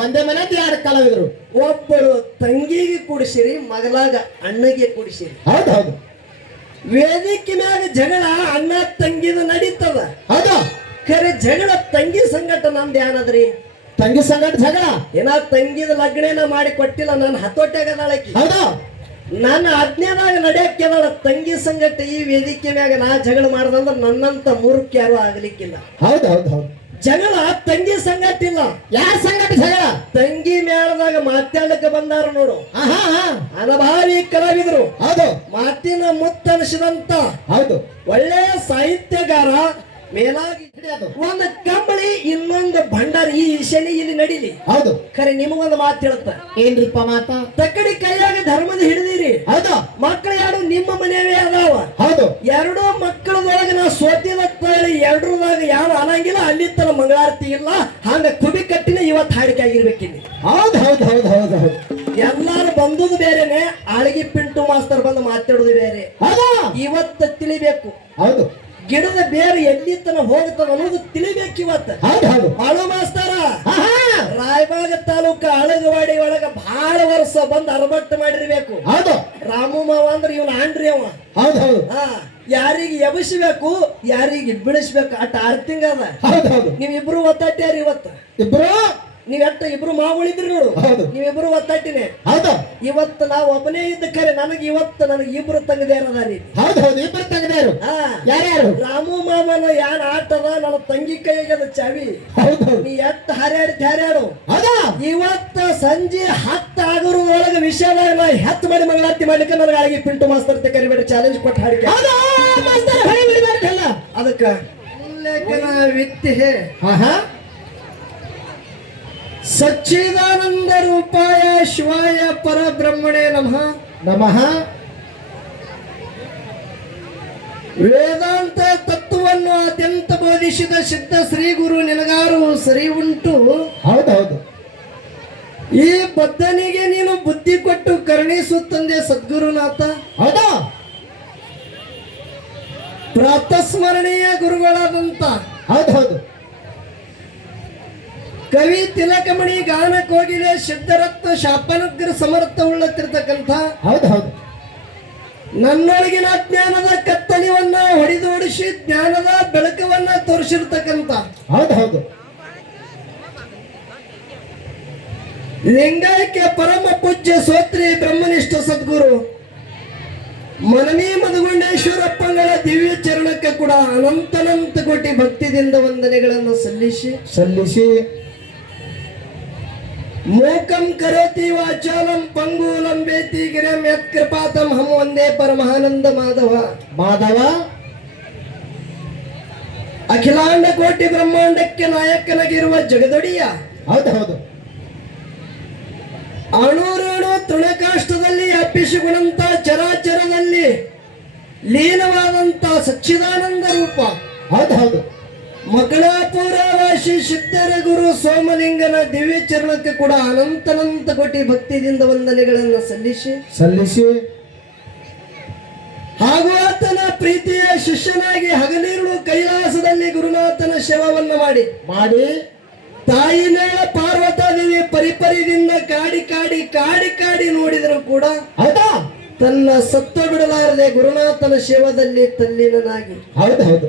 ಒಂದೇ ಮನೆ ಎರಡು ಕಲಾವಿದರು. ಒಬ್ಬಳು ತಂಗಿಗೆ ಕುಡಿಸಿರಿ, ಮಗಲಾಗ ಅಣ್ಣಗೆ ಕುಡಿಸಿರಿ. ಹೌದೌದು. ವೇದಿಕೆ ಮ್ಯಾಗ ಜಗಳ ಅಣ್ಣ ತಂಗಿದ ನಡೀತದ. ಹೌದು. ಖರೆ ಜಗಳ ತಂಗಿ ಸಂಗಟ ನಮ್ದು ಏನದ್ರಿ? ತಂಗಿ ಸಂಗಟ ಜಗಳ ಏನ ತಂಗಿದ ಲಗ್ನೇನ ಮಾಡಿ ಕೊಟ್ಟಿಲ್ಲ, ನಾನು ಹತೋಟ್ಯಾಗದಾಳಕಿ. ಹೌದು. ನನ್ನ ಆಜ್ಞಾದಾಗ ನಡೆಯಕ್ಕೆದಾಳ ತಂಗಿ ಸಂಗಟ. ಈ ವೇದಿಕೆ ಮ್ಯಾಗ ನಾ ಜಗಳ ಮಾಡ್ದಂದ್ರ ನನ್ನಂತ ಮೂರ್ಖ ಯಾರು ಆಗ್ಲಿಕ್ಕಿಲ್ಲ. ಹೌದು ಹೌದು ಹೌದು. ಜಗಳ ತಂಗಿ ಸಂಗಟ ಇಲ್ಲ. ಯಾರ ಸಂಗಟ ಜಗಳ? ತಂಗಿ ಮೇಳದಾಗ ಮಾತಾಡಕ್ಕೆ ಬಂದಾರ ನೋಡು, ಅನಭಾವಿ ಕಲಾವಿದರು. ಹೌದು. ಮಾತಿನ ಮುತ್ತನಿಸಿದಂತ ಹೌದು ಒಳ್ಳೆಯ ಸಾಹಿತ್ಯಗಾರ. ಮೇಲಾಗಿ ಒಂದು ಕಂಬಳಿ ಇನ್ನೊಂದು ಭಂಡಾರ ಈ ಶನಿ ಇಲ್ಲಿ ನಡೀಲಿ. ಹೌದು. ಖರೆ ನಿಮಗೊಂದು ಮಾತು ಹೇಳುತ್ತ. ಏನ್ರಿಪ್ಪ ಮಾತ? ತಕ್ಕಡಿ ಕೈಯಾಗ ಧರ್ಮದ ಹಿಡಿದಿರಿ. ಹೌದು. ಮಕ್ಕಳು ಎರಡು ನಿಮ್ಮ ಮನೆಯವೇ ಅದಾವ. ಹೌದು. ಎರಡೂ ಮಕ್ಕಳದೊಳಗೆ ನಾ ಸೋತಿನ ಹೇಳಿ ಎರಡರದಾಗ ಯಾವ ಅನ್ನಂಗಿಲ್ಲ. ಅಲ್ಲಿ ತನ ಮಂಗಳಾರತಿ ಇಲ್ಲ. ಹಂಗ ಕುಡಿ ಕಟ್ಟಿನ ಇವತ್ತು ಹಾಡಿಕೆ ಆಗಿರ್ಬೇಕಿಲ್ಲಿ. ಹೌದು ಹೌದು ಹೌದು ಹೌದು ಹೌದು. ಎಲ್ಲಾರು ಬಂದುದು ಬೇರೆನೆ, ಆಳಿಗೆ ಪಿಂಟು ಮಾಸ್ತರ್ ಬಂದು ಮಾತಾಡುದು ಬೇರೆ. ಇವತ್ತು ತಿಳಿಬೇಕು. ಹೌದು. ಗಿಡದ ಬೇರೆ ಎಲ್ಲಿ ತನ ಹೋಗ್ತದ ಅನ್ನೋದು ತಿಳಿಬೇಕು ಇವತ್ತು. ಮಾಳು ಮಾಸ್ತರ ರಾಯಬಾಗ ತಾಲೂಕ ಅಳಗವಾಡಿ ಒಳಗ ಬಹಳ ವರ್ಷ ಬಂದು ಅರಬಟ್ಟು ಮಾಡಿರ್ಬೇಕು. ರಾಮು ಮಾವ ಅಂದ್ರೆ ಇವನ್ ಆಂಡ್ರಿ ಅವ. ಯಾರಿಗೆ ಎಬಸ್ಬೇಕು, ಯಾರಿಗೆ ಬಿಡಿಸ್ಬೇಕು ಅಟ್ ಆರ್ತಿಂಗ ಅದ. ನೀವಿಬ್ರು ಒತ್ತಾಟ್ಯಾರ ಇವತ್ತು. ಇಬ್ರು ಇಬ್ರು ಮಾವುಳಿದ್ರಿ ನೋಡು. ನೀವಿಬ್ರು ಒತ್ತಾಟಿನೇ. ಇವತ್ತು ನಾವು ಒಬ್ಬನೇ ಇದ್ದ ಖರೆ ನನಗೆ ಇವತ್ತು ನನಗೆ ಇಬ್ರು ತಂಗದೇರದಾರಿ. ಯಾರ್ಯಾರು? ರಾಮು ಮಾಮನ ಯಾನ್ ಆಟದ ನನ್ನ ತಂಗಿ ಕೈಯಾಗದ ಚಾವಿ. ನೀ ಎತ್ತ ಹಾರ್ಯಾಡು. ಇವತ್ತ ಸಂಜೆ 10 ಆಗೋದ್ರೊಳಗೆ ವಿಷಯದಾಗ ಹೆತ್ ಮಾಡಿ ಮಂಗಳಾರತಿ ಮಾಡ್ಲಿಕ್ಕೆ ನನಗೆ ಆಗಿ ಪಿಂಟು ಮಾಸ್ತರ್ ಕರಿಬೇಡ ಚಾಲೆಂಜ್ ಕೊಟ್ಟು ಹಾಡಿಕೆ. ಅದಕ್ಕ ವಿತ್ತಿ ಸಚ್ಚಿದಾನಂದ ರೂಪಾಯ ಶಿವಾಯ ಪರಬ್ರಹ್ಮಣೇ ನಮಃ ನಮಃ. ವೇದಾಂತ ತತ್ವವನ್ನು ಅತ್ಯಂತ ಬೋಧಿಸಿದ ಸಿದ್ಧ ಶ್ರೀ ಗುರು ನಿನಗಾರು ಸರಿ ಉಂಟು. ಹೌದೌದು. ಈ ಬದ್ಧನಿಗೆ ನೀನು ಬುದ್ಧಿ ಕೊಟ್ಟು ಕರುಣಿಸುತ್ತಂದೆ ಸದ್ಗುರುನಾಥ. ಹೌದಾ. ಪ್ರಾತಸ್ಮರಣೀಯ ಗುರುಗಳಾದಂತ ಹೌದೌದು ಕವಿ ತಿಲಕಮಣಿ ಗಾನ ಕೋಗಿಲೆ ಸಿದ್ಧರತ್ನ ಶಾಪನಗ್ರ ಸಮರ್ಥ ಉಳ್ಳತಿರ್ತಕ್ಕಂಥ. ಹೌದೌದು. ನನ್ನೊಳಗಿನ ಜ್ಞಾನದ ಕತ್ತಲಿವನ್ನ ಹೊಡೆದೋಡಿಸಿ ಜ್ಞಾನದ ಬೆಳಕವನ್ನ ತೋರಿಸಿರ್ತಕ್ಕಂಥ. ಹೌದೌದು. ಲಿಂಗೈಕ್ಯ ಪರಮ ಪೂಜ್ಯ ಸೋತ್ರಿ ಬ್ರಹ್ಮನಿಷ್ಠ ಸದ್ಗುರು ಮನಮಿ ಮಧುಗುಂಡೇಶ್ವರಪ್ಪಗಳ ದಿವ್ಯ ಚರಣಕ್ಕೆ ಕೂಡ ಅನಂತನಂತ ಕೋಟಿ ಭಕ್ತಿದಿಂದ ವಂದನೆಗಳನ್ನು ಸಲ್ಲಿಸಿ ಮೂಕಂ ಕರೋತಿ ವಾಚಾಲಂ ಪಂಗೂಲಂ ವೇತಿ ಗಿರಂ ಯತ್ ಕೃಪಾತಂ ಹಂ ವಂದೇ ಪರಮಾನಂದ ಮಾಧವ. ಅಖಿಲಾಂಡ ಕೋಟಿ ಬ್ರಹ್ಮಾಂಡಕ್ಕೆ ನಾಯಕನಾಗಿರುವ ಜಗದೊಡೆಯ. ಹೌದೌದು. ಅಣುರೇಣು ತೃಣಕಾಷ್ಟದಲ್ಲಿ ಅಪ್ಪಿಸಿಕೊಂಡಂತ ಚರಾಚರದಲ್ಲಿ ಲೀನವಾದಂತ ಸಚ್ಚಿದಾನಂದ ರೂಪ. ಹೌದೌದು. ಮಕ್ಕಳಾಪುರ ವಾಸಿ ಸಿದ್ಧರ ಗುರು ಸೋಮಲಿಂಗನ ದಿವ್ಯ ಚರಣಕ್ಕೆ ಕೂಡ ಅನಂತನಂತ ಕೋಟಿ ಭಕ್ತಿಯಿಂದ ವಂದನೆಗಳನ್ನು ಸಲ್ಲಿಸಿ ಹಾಗೂ ಆತನ ಪ್ರೀತಿಯ ಶಿಷ್ಯನಾಗಿ ಹಗಲಿರುಳು ಕೈಲಾಸದಲ್ಲಿ ಗುರುನಾಥನ ಸೇವವನ್ನು ಮಾಡಿ ತಾಯಿನೇಳ ಪಾರ್ವತಾದೇವಿ ಪರಿಪರಿದಿಂದ ಕಾಡಿ ನೋಡಿದರೂ ಕೂಡ ತನ್ನ ಸತ್ವ ಬಿಡಲಾರದೆ ಗುರುನಾಥನ ಸೇವದಲ್ಲಿ ತಲ್ಲೀನನಾಗಿ. ಹೌದೌದು.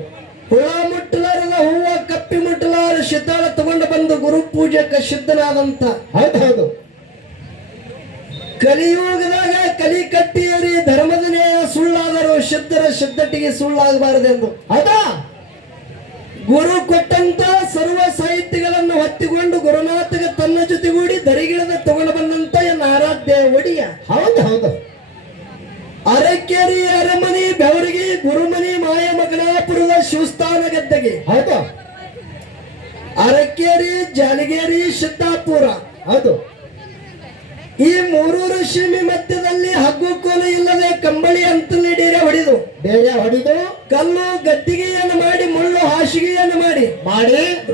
ಹುಳ ಮುಟ್ಟಲಾರದ ಹೂವ ಕಪ್ಪಿ ಮುಟ್ಟಲಾರ ಶಿತಾಳ ತಗೊಂಡು ಬಂದು ಗುರು ಪೂಜಕ ಸಿದ್ಧನಾದಂತ. ಹೌದೌದು. ಕಲಿಯುಗದಾಗ ಕಲಿ ಕಟ್ಟಿಯರಿ ಧರ್ಮದ ನೇಯ ಸುಳ್ಳಾದರೂ ಸಿದ್ಧರ ಸಿದ್ಧಟಿಗೆ ಸುಳ್ಳಾಗಬಾರದೆಂದು ಗುರು ಕೊಟ್ಟಂತ ಸರ್ವ ಸಾಹಿತ್ಯಗಳನ್ನು ಹೊತ್ತಿಕೊಂಡು ಗುರುನಾಥಗೆ ತನ್ನ ಜೊತೆಗೂಡಿ ದರಿಗಿಳದ ತಗೊಂಡು ಬಂದಂತ ಎನ್ನ ಆರಾಧ್ಯ ಒಡಿಯ. ಹೌದೌದು. ಅರಕೇರಿ ಅರಮನಿ ಬೆವರಿಗೆ ಗುರುಮನಿ ಮಾಯ ಮಗನಾಪುರದ ಶಿವಸ್ಥಾನ ಗದ್ದೆಗೆ. ಹೌದು. ಅರಕೇರಿ ಜಾಲಗೇರಿ ಸಿದ್ದಾಪುರ. ಹೌದು. ಈ ಮೂರೂರು ಸೀಮೆ ಮಧ್ಯದಲ್ಲಿ ಹಗ್ಗು ಕೋಲು ಇಲ್ಲದೆ ಕಂಬಳಿ ಅಂತಲ್ಲಿ ಡೇರೆ ಹೊಡೆದು ಕಲ್ಲು ಗದ್ದಿಗೆಯನ್ನು ಮಾಡಿ ಮುಳ್ಳು ಹಾಸಿಗೆಯನ್ನು ಮಾಡಿ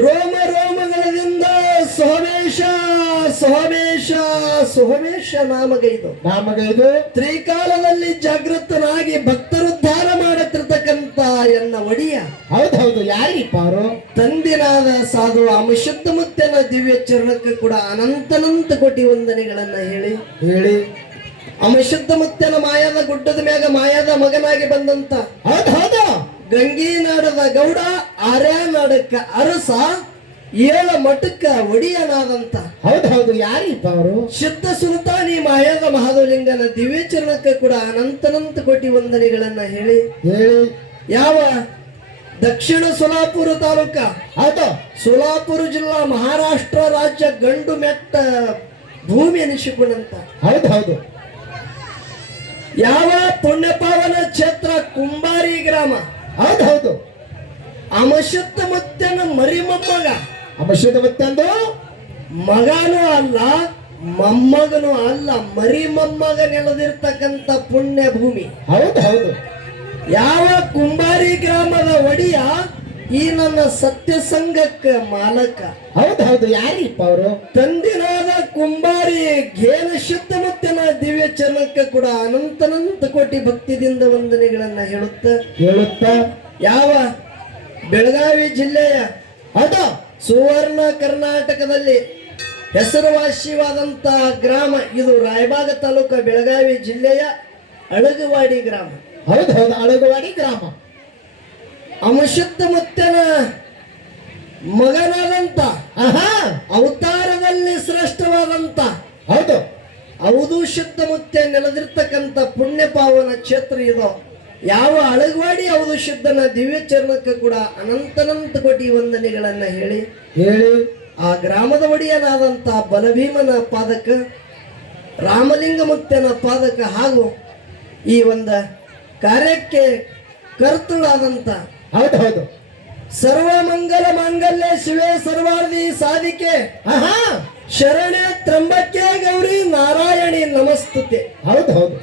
ರೋಮಗಳದಿಂದ ಸೋಮೇಶ ನಾಮಗೈದು ತ್ರಿಕಾಲದಲ್ಲಿ ಜಾಗೃತನಾಗಿ ಭಕ್ತರುದ್ಧಾರ ಮಾಡಕ್ಕೆ ಮಾಡುತ್ತಿರ್ತಕ್ಕಂತ ಎನ್ನ ಒಡಿಯ ಹೌದು ಹೌದು ಯಾರಿಪ್ಪ ಅವರು ತಂದಿನಾದ ಸಾಧು ಅಮಶುದ್ಧ ಮುತ್ತನ ದಿವ್ಯ ಚರಣಕ್ಕೆ ಕೂಡ ಅನಂತನಂತ ಕೋಟಿ ವಂದನೆಗಳನ್ನ ಹೇಳಿ ಹೇಳಿ ಅಮಶುದ್ಧ ಮುತ್ತನ ಮಾಯಾದ ಗುಡ್ಡದ ಮ್ಯಾಗ ಮಾಯಾದ ಮಗನಾಗಿ ಬಂದಂತ ಹೌದು ಹೌದು ಗಂಗೀನಾಡದ ಗೌಡ ಆರ್ಯಾನಾಡಕ್ಕ ಅರಸ ಏಳ ಮಠಕ್ಕ ಒಡಿಯನಾದಂತ ಹೌದು ಹೌದು ಯಾರಿಪ್ಪ ಅವರು ಶುದ್ಧ ಸುಲ್ತಾನಿ ಮಾಯಾದ ಮಹಾದೇವಲಿಂಗನ ದಿವ್ಯ ಚರಣಕ್ಕೆ ಕೂಡ ಅನಂತನಂತ ಕೋಟಿ ವಂದನೆಗಳನ್ನ ಹೇಳಿ ಹೇಳಿ ಯಾವ ದಕ್ಷಿಣ ಸೋಲಾಪುರ ತಾಲೂಕ ಹೌದು ಸೋಲಾಪುರ ಜಿಲ್ಲಾ ಮಹಾರಾಷ್ಟ್ರ ರಾಜ್ಯ ಗಂಡು ಮೆಟ್ಟ ಭೂಮಿ ಅನಿಸಿಕೊಂಡಂತ ಹೌದು ಹೌದು ಯಾವ ಪುಣ್ಯಪಾವನ ಕ್ಷೇತ್ರ ಕುಂಬಾರಿ ಗ್ರಾಮ ಹೌದು ಹೌದು ಅಮಶುದ್ಧ ಮುತ್ತನ ಮರಿ ಮೊಮ್ಮಗ ಅಮಶುದ್ಧ ಮುತ್ತಂದು ಮಗನೂ ಅಲ್ಲ ಮೊಮ್ಮಗನೂ ಅಲ್ಲ ಮರಿ ಮೊಮ್ಮಗ ನೆಲೆದಿರ್ತಕ್ಕಂಥ ಪುಣ್ಯ ಭೂಮಿ ಹೌದು ಹೌದು ಯಾವ ಕುಂಬಾರಿ ಗ್ರಾಮದ ಒಡಿಯ ಈ ನನ್ನ ಸತ್ಯ ಸಂಘಕ್ಕ ಮಾಲಕ ಹೌದು ಹೌದು ಯಾರಿಪ್ಪ ಅವರು ತಂದಿನಾದ ಕುಂಬಾರಿ ಘೇನ ಶುದ್ಧ ಮುತ್ತನ ದಿವ್ಯ ಚರಣಕ್ಕೆ ಕೂಡ ಅನಂತನಂತ ಕೋಟಿ ಭಕ್ತಿದಿಂದ ವಂದನೆಗಳನ್ನ ಹೇಳುತ್ತ ಯಾವ ಬೆಳಗಾವಿ ಜಿಲ್ಲೆಯ ಹೌದು ಸುವರ್ಣ ಕರ್ನಾಟಕದಲ್ಲಿ ಹೆಸರುವಾಸಿವಾದಂತ ಗ್ರಾಮ ಇದು ರಾಯಬಾಗ ತಾಲೂಕು ಬೆಳಗಾವಿ ಜಿಲ್ಲೆಯ ಅಳಗವಾಡಿ ಗ್ರಾಮ ಹೌದು ಹೌದು ಅಳಗವಾಡಿ ಗ್ರಾಮ ಅಮಶುದ್ಧ ಮುತ್ತನ ಮಗನಾದಂತ ಆಹಾ ಅವತಾರದಲ್ಲಿ ಶ್ರೇಷ್ಠವಾದಂತ ಹೌದು ಹೌದು ಶುದ್ಧ ಮುತ್ತೆ ನೆಲೆದಿರ್ತಕ್ಕಂಥ ಪುಣ್ಯ ಪಾವನ ಕ್ಷೇತ್ರ ಇದು ಯಾವ ಅಳಗವಾಡಿ ಹೌದು ಶುದ್ಧನ ದಿವ್ಯ ಚರಣಕ್ಕೆ ಕೂಡ ಅನಂತನಂತ ಕೋಟಿ ವಂದನೆಗಳನ್ನ ಹೇಳಿ ಹೇಳಿ ಆ ಗ್ರಾಮದ ಒಡೆಯನಾದಂತ ಬಲಭೀಮನ ಪಾದಕ ರಾಮಲಿಂಗ ಮುತ್ತನ ಪಾದಕ ಹಾಗೂ ಈ ಒಂದು ಕಾರ್ಯಕ್ಕೆ ಕರ್ತುಳಾದಂತ ಹೌದು ಹೌದು ಸರ್ವ ಮಂಗಲ ಮಾಂಗಲ್ಯ ಶಿವೆ ಸರ್ವಾರ್ಧಿ ಸಾಧಿಕೆ ಆಹಾ ಶರಣೆ ತ್ರಂಬಕ್ಕೆ ಗೌರಿ ನಾರಾಯಣಿ ನಮಸ್ತುತೆ ಹೌದು ಹೌದು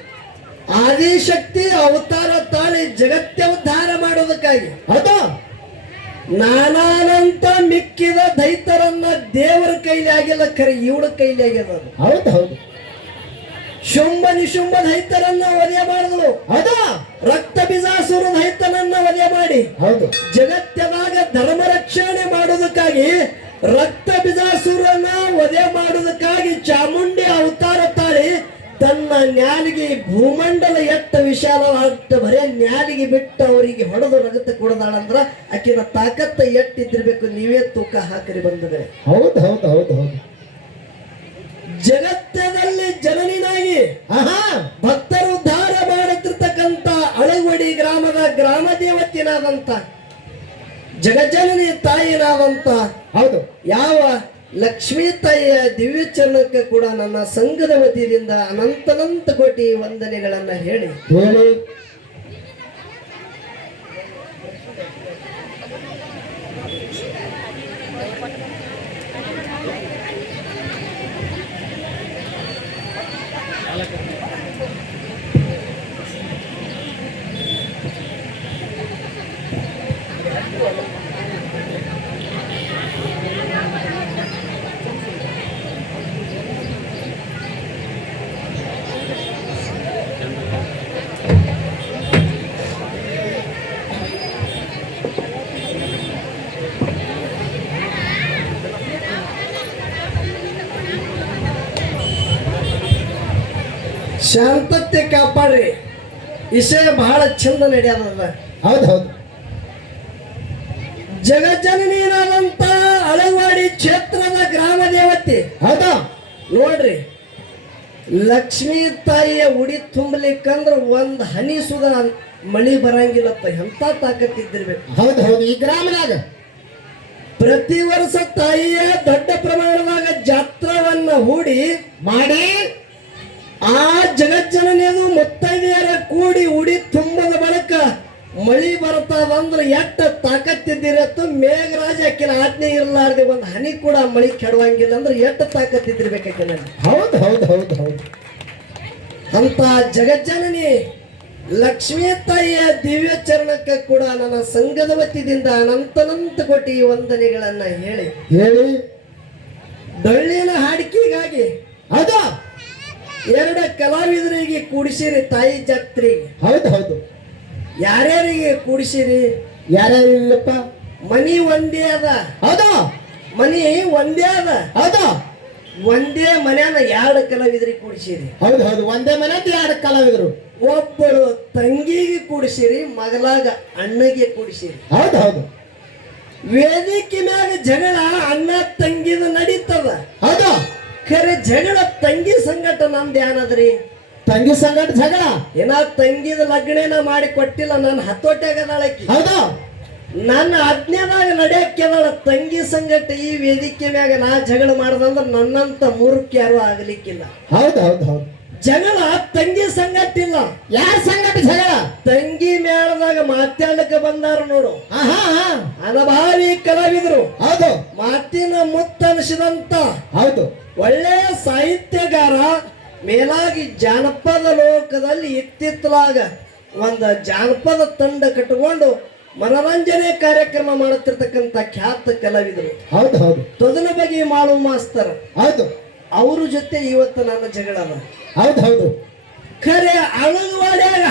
ಆದಿಶಕ್ತಿ ಅವತಾರ ತಾಳಿ ಜಗತ್ಯ ಉದ್ಧಾರ ಮಾಡೋದಕ್ಕಾಗಿ ಹೌದು ನಾನಾನಂತ ಮಿಕ್ಕಿದ ದೈತರನ್ನ ದೇವರ ಕೈಲಿ ಆಗಿಲ್ಲ ಖರೆ ಇವಳ ಕೈಲಿ ಆಗ್ಯದ ಅದು. ಹೌದು ಹೌದು ಶುಂಭ ನಿಶುಂಭ ದೈತರನ್ನ ವಧೆ ಮಾಡಿದ್ರು ಹೌದು ರಕ್ತ ಬಿಜಾಸುರ ದೈತನನ್ನ ವಧೆ ಮಾಡಿ ಹೌದು ಜಗತ್ತದಾಗ ಧರ್ಮ ರಕ್ಷಣೆ ಮಾಡೋದಕ್ಕಾಗಿ ರಕ್ತ ಬಿಜಾಸುರನ ವಧೆ ಮಾಡೋದಕ್ಕಾಗಿ ಚಾಮುಂಡಿ ಅವತಾರ ತಾಳಿ ತನ್ನ ನ್ಯಾಲಿಗೆ ಭೂಮಂಡಲ ಎಟ್ಟ ವಿಶಾಲವಾದ ಬರೇ ನ್ಯಾಲಿಗೆ ಬಿಟ್ಟು ಅವರಿಗೆ ಹೊಡೆದು ರಗತ ಕೊಡದಾಳಂದ್ರ ಆಕಿನ ತಾಕತ್ತ ಎಟ್ಟಿದ್ದಿರ್ಬೇಕು ನೀವೇ ತೂಕ ಹಾಕರಿ ಬಂದರೆ ಹೌದು ಹೌದು ಹೌದು ಹೌದು ಜಗತ್ತದಲ್ಲಿ ಜನನಿನಾಗಿ ಆಹಾ ಭಕ್ತರು ಉದ್ಧಾರ ಮಾಡುತ್ತಿರ್ತಕ್ಕಂಥ ಅಳಗವಾಡಿ ಗ್ರಾಮದ ಗ್ರಾಮ ದೇವತಿನಾದಂತ ಜಗಜ್ಜನನಿ ತಾಯಿನಾದಂತ ಹೌದು ಯಾವ ಲಕ್ಷ್ಮೀ ತಾಯಿಯ ದಿವ್ಯ ಚರಣಕ್ಕೆ ಕೂಡ ನನ್ನ ಸಂಘದ ವತಿಯಿಂದ ಅನಂತನಂತ ಕೋಟಿ ವಂದನೆಗಳನ್ನ ಹೇಳಿ ಹೇಳಿ ಶಾಂತತೆ ಕಾಪಾಡ್ರಿ ವಿಷಯ ಬಹಳ ಚಂದ ನಡೆಯದ ಹೌದು ಹೌದು ಜಗಜ್ಜನನಿಯಾದಂತ ಅಳಗವಾಡಿ ಕ್ಷೇತ್ರದ ಗ್ರಾಮ ದೇವತೆ ಹೌದಾ ನೋಡ್ರಿ ಲಕ್ಷ್ಮೀ ತಾಯಿಯ ಉಡಿ ತುಂಬಲಿಕ್ಕಂದ್ರ ಒಂದ್ ಹನಿ ಸುದ ಮಳಿ ಬರಂಗಿಲ್ಲಪ್ಪ ಎಂತ ತಾಕತ್ತಿದ್ದಿರ್ಬೇಕು ಹೌದು ಹೌದು ಈ ಗ್ರಾಮದಾಗ ಪ್ರತಿ ವರ್ಷ ತಾಯಿಯ ದೊಡ್ಡ ಪ್ರಮಾಣದಾಗ ಜಾತ್ರವನ್ನ ಹೂಡಿ ಮಾಡಿ ಆ ಜಗಜ್ಜನನಿಯದು ಮುತ್ತೈದೆಯರ ಕೂಡಿ ಉಡಿ ತುಂಬದ ಬಳಿಕ ಮಳಿ ಬರ್ತದಂದ್ರ ಎಟ್ಟ ತಾಕತ್ತಿದ್ದಿರತ್ತು ಮೇಘರಾಜ ಆಕಿನ ಆಜ್ಞೆ ಇರಲಾರ್ದೆ ಒಂದ್ ಹನಿ ಕೂಡ ಮಳಿ ಕೆಡವಂಗಿಲ್ಲ ಅಂದ್ರೆ ಎಟ್ಟ ತಾಕತ್ತಿದ್ದಿರ್ಬೇಕಾಕಿನ ಹೌದು ಹೌದು ಹೌದು ಹೌದು ಅಂತ ಜಗಜ್ಜನನಿ ಲಕ್ಷ್ಮೀ ತಾಯಿಯ ದಿವ್ಯ ಚರಣಕ್ಕೆ ಕೂಡ ನನ್ನ ಸಂಘದ ವತಿಯಿಂದ ಅನಂತನಂತ ಕೋಟಿ ವಂದನೆಗಳನ್ನ ಹೇಳಿ ಹೇಳಿ ಡೊಳ್ಳಿನ ಹಾಡಿಕೆಗಾಗಿ ಹೌದಾ ಎರಡು ಕಲಾವಿದರಿಗೆ ಕೂಡಿಸಿರಿ ತಾಯಿ ಜಾತ್ರೆಗೆ ಹೌದು ಹೌದು ಯಾರ್ಯಾರಿಗೆ ಕೂಡಿಸಿರಿ? ಯಾರ್ಯಾರು ಇಲ್ಲಪ್ಪ? ಮನಿ ಒಂದೇ ಅದ, ಹೌದು ಮನಿ ಒಂದೇ ಅದ, ಹೌದು ಒಂದೇ ಮನ್ಯಾನ ಎರಡು ಕಲಾವಿದ್ರಿಗೆ ಕೂಡಿಸಿರಿ. ಹೌದು ಹೌದು ಒಂದೇ ಮನೆ ಎರಡು ಕಲಾವಿದರು. ಒಬ್ಬಳು ತಂಗಿಗೆ ಕೂಡಿಸಿರಿ, ಮಗಲಾಗ ಅಣ್ಣಗೆ ಕೂಡಿಸಿರಿ. ಹೌದು ಹೌದು ವೇದಿಕೆ ಮ್ಯಾಗ ಜಗಳ ಅಣ್ಣ ತಂಗಿದ ನಡೀತದ. ಹೌದು ಖರೆ ಜಗಳ ತಂಗಿ ಸಂಗಟ ನಮ್ದು ಏನದ್ರಿ? ತಂಗಿ ಸಂಗಟ ಜಗಳ. ಏನ ತಂಗಿದ ಲಗ್ನೇನ ಮಾಡಿ ಕೊಟ್ಟಿಲ್ಲ, ನನ್ನ ಹತ್ತೋಟ್ಯಾಗದಾಳಕಿ. ಹೌದು ನನ್ನ ಆಜ್ಞೆದಾಗ ನಡೆಯಕ್ಕೆದಾಳ ತಂಗಿ ಸಂಗಟ. ಈ ವೇದಿಕೆ ಮ್ಯಾಗ ನಾ ಜಗಳ ಮಾಡದಂದ್ರ ನನ್ನಂತ ಮೂರ್ಖ ಯಾರು ಆಗಲಿಕ್ಕಿಲ್ಲ. ಹೌದು ಹೌದು ಹೌದು ಜಗಳ ತಂಗಿ ಸಂಗಟ ಇಲ್ಲ. ಯಾರ ಸಂಗಟ ಜಗಳ? ತಂಗಿ ಮೇಳದಾಗ ಮಾತಾಡಕ್ಕೆ ಬಂದಾರ ನೋಡು, ಆಹಾ ಅನಭಾವಿ ಕಲಾವಿದರು. ಹೌದು ಮಾತಿನ ಮುತ್ತನಿಸಿದಂತ ಹೌದು ಒಳ್ಳೆಯ ಸಾಹಿತ್ಯಗಾರ. ಮೇಲಾಗಿ ಜಾನಪದ ಲೋಕದಲ್ಲಿ ಇತ್ತಿತ್ತಲಾಗ ಒಂದು ಜಾನಪದ ತಂಡ ಕಟ್ಟಿಕೊಂಡು ಮನರಂಜನೆ ಕಾರ್ಯಕ್ರಮ ಮಾಡುತ್ತಿರ್ತಕ್ಕಂಥ ಖ್ಯಾತ ಕಲಾವಿದರು. ಹೌದು ಹೌದು ತೊದಲ ಬಗೆ ಮಾಳು ಮಾಸ್ತರ್ ಹೌದು ಅವ್ರ ಜೊತೆ ಇವತ್ತು ನನ್ನ ಜಗಳ. ಹೌದು ಹೌದು ಖರೆ ಅಳಗವಾಡ್ಯಾಗ